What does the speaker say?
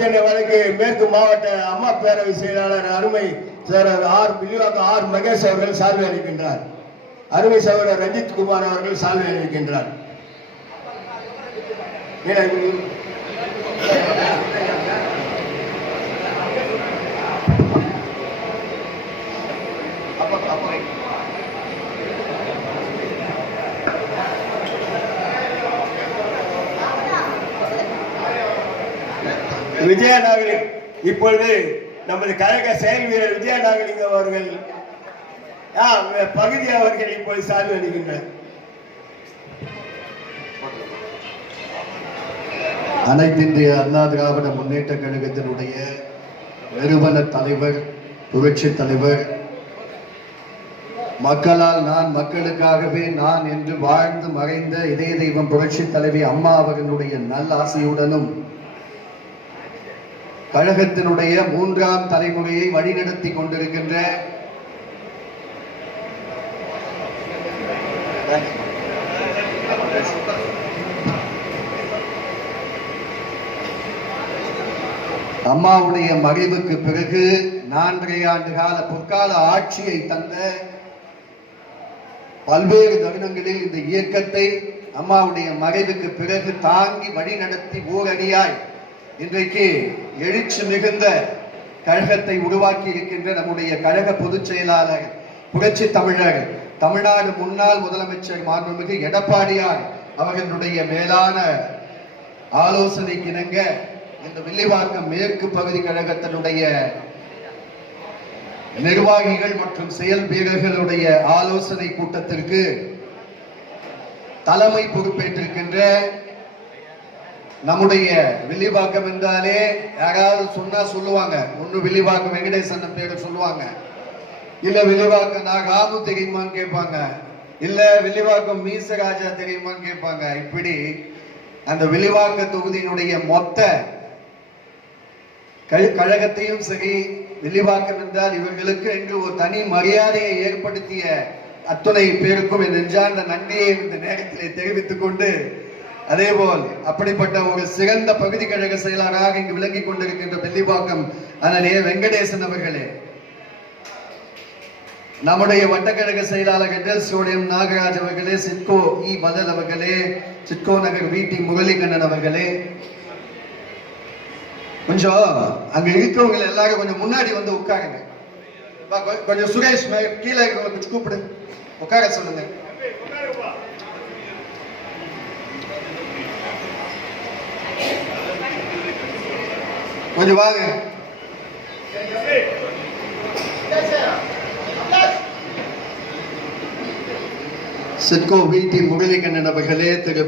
வடசென்னை வடக்கு மேற்கு மாவட்ட அம்மா பேரவை செயலாளர் அருமை ஆர் மகேஷ் அவர்கள் சால்வை அளிக்கின்றார். அருமை சகோதரர் ரஞ்சித் குமார் அவர்கள் சால்வை அளிக்கின்றார். விஜயா நாகலிங் இப்பொழுது நமது கழக செயல் வீரர் விஜயா நாகலிங் அவர்கள் பகுதி அவர்கள் இப்போது சால்வை அளிக்கின்றனர். அனைத்து இந்திய அண்ணா திராவிட முன்னேற்ற கழகத்தினுடைய நிறுவன தலைவர், புரட்சி தலைவர், மக்களால் நான் மக்களுக்காகவே நான் என்று வாழ்ந்து மறைந்த இதய தெய்வம் புரட்சி தலைவி அம்மா அவர்களுடைய நல்ல ஆசையுடனும் கழகத்தினுடைய 3ஆம் தலைமுறையை வழிநடத்தி கொண்டிருக்கின்ற அம்மாவுடைய மறைவுக்கு பிறகு 4.5 ஆண்டு கால பொற்கால ஆட்சியை தந்த பல்வேறு தருணங்களில் இந்த இயக்கத்தை அம்மாவுடைய மறைவுக்கு பிறகு தாங்கி வழிநடத்தி ஓரடியாய் இன்றைக்கு எழுச்சி மிகுந்த கழகத்தை உருவாக்கி இருக்கின்ற நம்முடைய கழக பொதுச் செயலாளர், புரட்சி தமிழர், தமிழ்நாடு முன்னாள் முதலமைச்சர் மாண்புமிகு எடப்பாடியார் அவர்களுடைய மேலான ஆலோசனைக்கிணங்க இந்த வில்லிவாக்கம் மேற்கு பகுதி கழகத்தினுடைய நிர்வாகிகள் மற்றும் செயல் வீரர்களுடைய ஆலோசனை கூட்டத்திற்கு தலைமை பொறுப்பேற்றிருக்கின்ற நம்முடைய வில்லிவாக்கம் என்றாலே யாராவது சொன்னா சொல்லுவாங்க, ஒண்ணு வில்லிவாக்கம் வெங்கடேசன் பேரு சொல்லுவாங்க, இல்ல வில்லிவாக்கம் நான் ராமு தெரியுமான்னு கேட்பாங்க, இல்ல வில்லிவாக்கம் மீசராஜா தெரியுமான்னு கேட்பாங்க. இப்படி அந்த வில்லிவாக்க தொகுதியினுடைய மொத்த கழகத்தையும் சரி, வில்லிவாக்கம் என்றால் இவர்களுக்கு என்று ஒரு தனி மரியாதையை ஏற்படுத்திய அத்துணை பேருக்கும் என் நெஞ்சார்ந்த நன்றியை இந்த நேரத்திலே தெரிவித்துக் கொண்டு, அதேபோல் அப்படிப்பட்ட ஒரு சிறந்த பகுதி கழக செயலாளராக இங்கு விளங்கிக் கொண்டிருக்கின்ற வில்லிவாக்கம் அண்ணனே வெங்கடேசன் அவர்களே, நம்முடைய வட்டக்கழக செயலாளர்கள் சோடியம் நாகராஜ் அவர்களே, சிட்கோ இ பதல் அவர்களே, சிட்கோ நகர் வி டி முரளிகண்ணன் அவர்களே, கொஞ்சம் அங்க இருக்கவங்க எல்லாரும் கொஞ்சம் முன்னாடி வந்து உட்காருங்க. கொஞ்சம் சுரேஷ் கீழே இருக்கவங்க கூப்பிடு, உட்கார சொல்லுங்க. கொஞ்சம் வாங்க. சிட்கோ வி டி முரளிகண்ணன் அவர்களே, திரு